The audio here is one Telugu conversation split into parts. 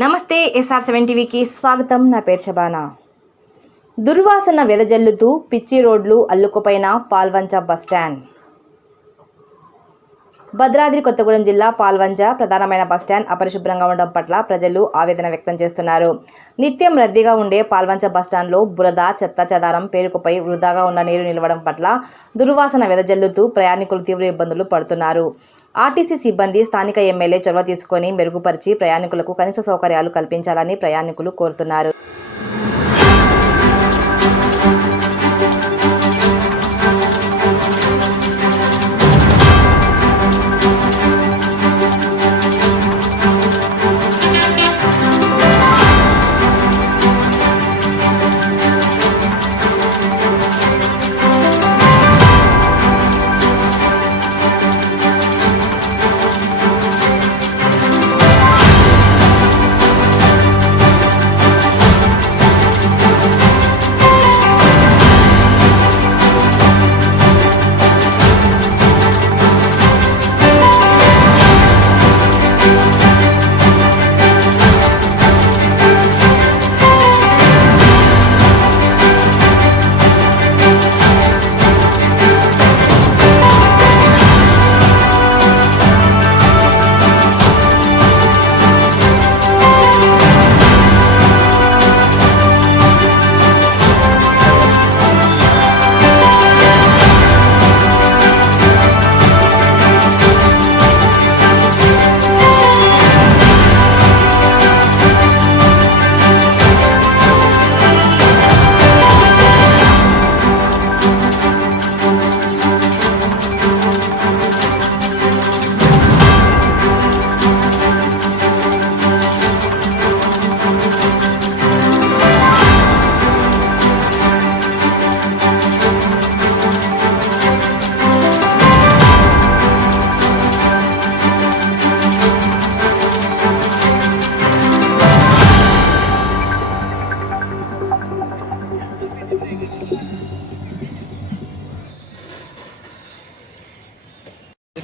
నమస్తే ఎస్ఆర్ సెవెన్ టీవీకి స్వాగతం. నా పేరు శబానా. దుర్వాసన వెదజల్లుతూ పిచ్చి రోడ్లు అల్లుకుపోయిన పాల్వంచ బస్టాండ్ భద్రాద్రి కొత్తగూడెం జిల్లా పాల్వంజ ప్రధానమైన బస్టాండ్ అపరిశుభ్రంగా ఉండడం పట్ల ప్రజలు ఆవేదన వ్యక్తం చేస్తున్నారు. నిత్యం రద్దీగా ఉండే పాల్వంచ బస్టాండ్లో బురద చెత్త చెదారం పేరుకుపై వృధాగా ఉన్న నీరు నిలవడం పట్ల దుర్వాసన వెదజల్లుతూ ప్రయాణికులు తీవ్ర ఇబ్బందులు పడుతున్నారు. ఆర్టీసీ సిబ్బంది స్థానిక ఎమ్మెల్యే చొరవ తీసుకొని మెరుగుపరిచి ప్రయాణికులకు కనీస సౌకర్యాలు కల్పించాలని ప్రయాణికులు కోరుతున్నారు.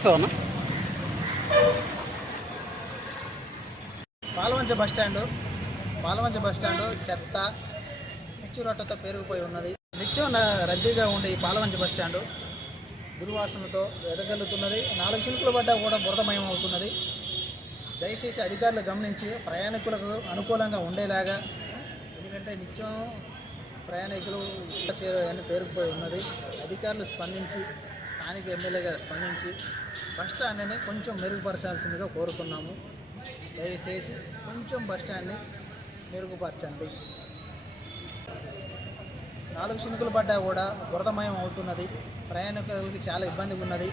ఇస్తావన్నా Palvancha bus stand Palvancha bus stand చెత్త పిచ్చు పేరుకుపోయి ఉన్నది. నిత్యం రద్దీగా ఉండే ఈ పాలవంచ బస్ స్టాండ్ దుర్వాసనతో ఎదగలుగుతున్నది నాలుగు చిలుకలు పడ్డా కూడా బురదమయం అవుతున్నది దయచేసి అధికారులు గమనించి ప్రయాణికులకు అనుకూలంగా ఉండేలాగా ఎందుకంటే నిత్యం ప్రయాణికులు చేరని పేరుకుపోయి ఉన్నది. అధికారులు స్పందించి స్థానిక ఎమ్మెల్యే గారు స్పందించి బస్ స్టాండ్ని కొంచెం మెరుగుపరచాల్సిందిగా కోరుతున్నాము. దయచేసి కొంచెం బస్ స్టాండ్ని మెరుగుపరచండి. నాలుగు చినుకులు పడ్డా కూడా వరదమయం అవుతున్నది. ప్రయాణికులకి చాలా ఇబ్బందిగా ఉన్నది